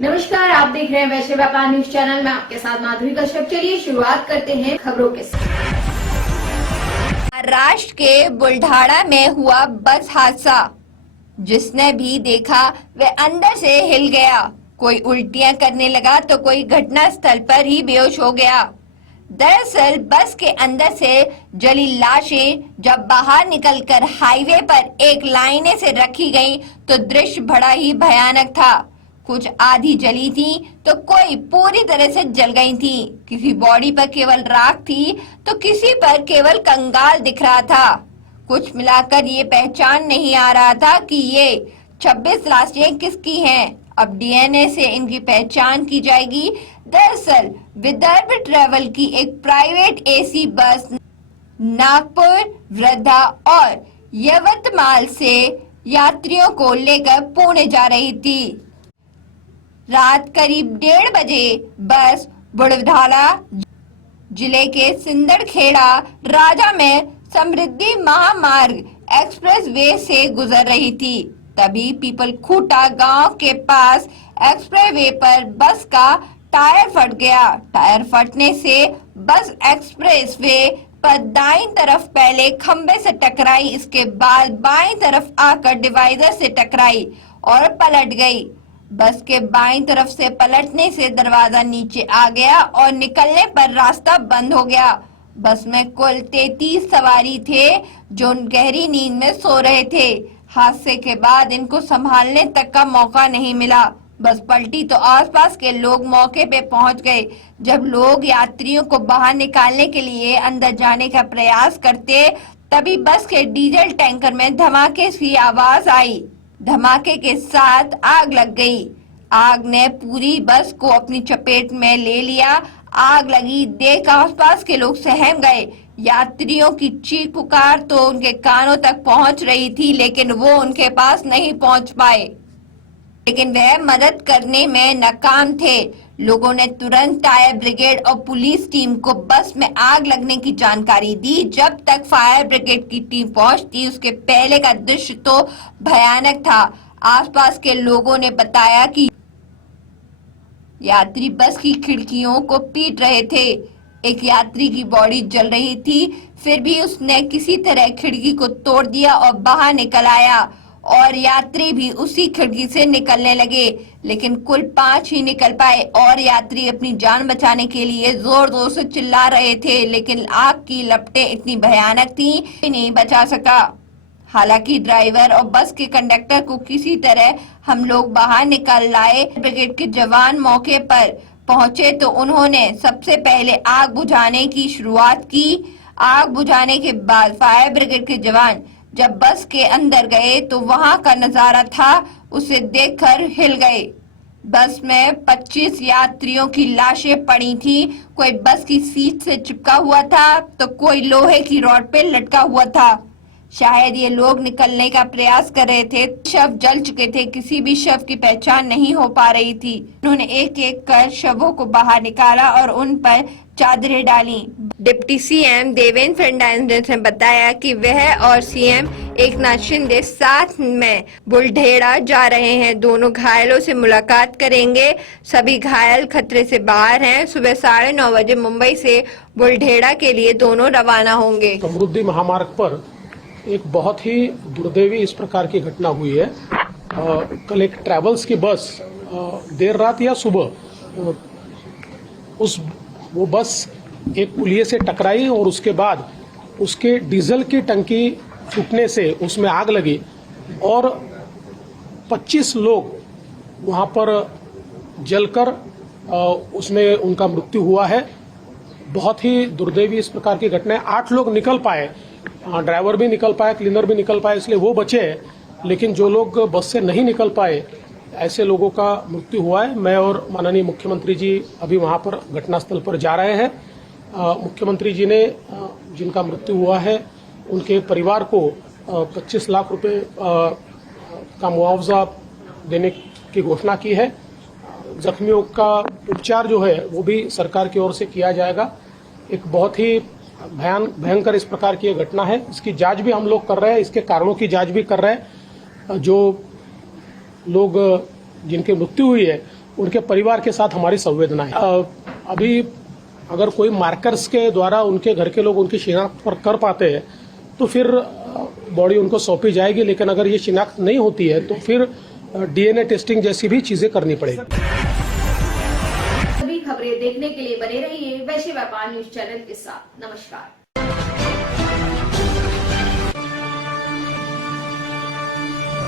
नमस्कार, आप देख रहे हैं वैश्य व्यापार न्यूज चैनल में। आपके साथ माधुरी कश्यप। चलिए शुरुआत करते हैं खबरों के साथ। महाराष्ट्र के बुल्ढाना में हुआ बस हादसा। जिसने भी देखा वह अंदर से हिल गया। कोई उल्टियां करने लगा तो कोई घटना स्थल पर ही बेहोश हो गया। दरअसल बस के अंदर से जली लाशें जब बाहर निकलकर हाईवे पर एक लाइने से रखी गईं तो दृश्य बड़ा ही भयानक था। कुछ आधी जली थी तो कोई पूरी तरह से जल गई थी। किसी बॉडी पर केवल राख थी तो किसी पर केवल कंगाल दिख रहा था। कुछ मिलाकर ये पहचान नहीं आ रहा था कि ये 26 लाशें किसकी हैं। अब डीएनए से इनकी पहचान की जाएगी। दरअसल विदर्भ ट्रेवल की एक private AC bus Nagpur, Wardha और यवतमाल से यात्रियों को लेकर पुणे जा रही थी। रात करीब 1:30 बजे बस बुल्ढाना जिले के सिंदखेड़ा राजा में समृद्धि महामार्ग एक्सप्रेस वे से गुजर रही थी। तभी पीपल खूटा गांव के पास एक्सप्रेस वे पर बस का टायर फट गया। टायर फटने से बस एक्सप्रेस वे पर दाईं तरफ पहले खंबे से टकराई, इसके बाद बाईं तरफ आकर डिवाइडर से टकराई और पलट गई। बस के बाईं तरफ से पलटने से दरवाजा नीचे आ गया और निकलने पर रास्ता बंद हो गया। बस में कुल 33 सवारी थे जो गहरी नींद में सो रहे थे। हादसे के बाद इनको संभालने तक का मौका नहीं मिला। बस पलटी तो आसपास के लोग मौके पे पहुंच गए। जब लोग यात्रियों को बाहर निकालने के लिए अंदर जाने का प्रयास करते तभी बस के डीजल टैंकर में धमाके की आवाज आई। धमाके के साथ आग लग गई। आग ने पूरी बस को अपनी चपेट में ले लिया। आग लगी देख आसपास के लोग सहम गए। यात्रियों की चीख पुकार तो उनके कानों तक पहुंच रही थी, लेकिन वो उनके पास नहीं पहुंच पाए। लेकिन वह मदद करने में नाकाम थे। लोगों ने तुरंत फायर ब्रिगेड और पुलिस टीम को बस में आग लगने की जानकारी दी। जब तक फायर ब्रिगेड की टीम पहुंचती उसके पहले का दृश्य तो भयानक था। आसपास के लोगों ने बताया कि यात्री बस की खिड़कियों को पीट रहे थे। एक यात्री की बॉडी जल रही थी, फिर भी उसने किसी तरह खिड़की को तोड़ दिया और बाहर निकल आया और यात्री भी उसी खिड़की से निकलने लगे। लेकिन कुल 5 ही निकल पाए और यात्री अपनी जान बचाने के लिए जोर जोर से चिल्ला रहे थे, लेकिन आग की लपटें इतनी भयानक थी कि नहीं बचा सका। हालांकि ड्राइवर और बस के कंडक्टर को किसी तरह हम लोग बाहर निकाल लाए। ब्रिगेड के जवान मौके पर पहुंचे तो उन्होंने सबसे पहले आग बुझाने की शुरुआत की। आग बुझाने के बाद फायर ब्रिगेड के जवान जब बस के अंदर गए तो वहां का नजारा था उसे देखकर हिल गए। बस में 25 यात्रियों की लाशें पड़ी थी। कोई बस की सीट से चिपका हुआ था तो कोई लोहे की रॉड पे लटका हुआ था। शायद ये लोग निकलने का प्रयास कर रहे थे। शव जल चुके थे, किसी भी शव की पहचान नहीं हो पा रही थी। उन्होंने एक एक कर शवों को बाहर निकाला और उन पर चादरें डाली। डिप्टी सीएम देवेंद्र फडणवीस ने बताया कि वह और सीएम एकनाथ शिंदे साथ में बुल्ढेड़ा जा रहे हैं। दोनों घायलों से मुलाकात करेंगे। सभी घायल खतरे से बाहर हैं। सुबह 9:30 बजे मुंबई से बुल्ढेड़ा के लिए दोनों रवाना होंगे। समृद्धि महामार्ग पर एक बहुत ही दुर्दैवी इस प्रकार की घटना हुई है। कल एक ट्रैवल्स की बस देर रात या सुबह वो बस एक पुलिये से टकराई और उसके बाद उसके डीजल की टंकी फूटने से उसमें आग लगी और 25 लोग वहां पर जलकर उसमें उनका मृत्यु हुआ है। बहुत ही दुर्दैवी इस प्रकार की घटना है। 8 लोग निकल पाए, ड्राइवर भी निकल पाए, क्लीनर भी निकल पाए, इसलिए वो बचे। लेकिन जो लोग बस से नहीं निकल पाए ऐसे लोगों का मृत्यु हुआ है। मैं और माननीय मुख्यमंत्री जी अभी वहां पर घटनास्थल पर जा रहे हैं। मुख्यमंत्री जी ने जिनका मृत्यु हुआ है उनके परिवार को 25 लाख रुपए का मुआवजा देने की घोषणा की है। जख्मियों का उपचार जो है वो भी सरकार की ओर से किया जाएगा। एक बहुत ही भयंकर इस प्रकार की घटना है। इसकी जांच भी हम लोग कर रहे हैं, इसके कारणों की जांच भी कर रहे हैं। जो लोग जिनकी मृत्यु हुई है उनके परिवार के साथ हमारी संवेदनाएं। अभी अगर कोई मार्कर्स के द्वारा उनके घर के लोग उनकी शिनाख्त पर कर पाते हैं तो फिर बॉडी उनको सौंपी जाएगी, लेकिन अगर ये शिनाख्त नहीं होती है तो फिर डीएनए टेस्टिंग जैसी भी चीजें करनी पड़ेगी। सभी खबरें देखने के लिए बने रहिए वैश्य व्यापार न्यूज चैनल के साथ। नमस्कार।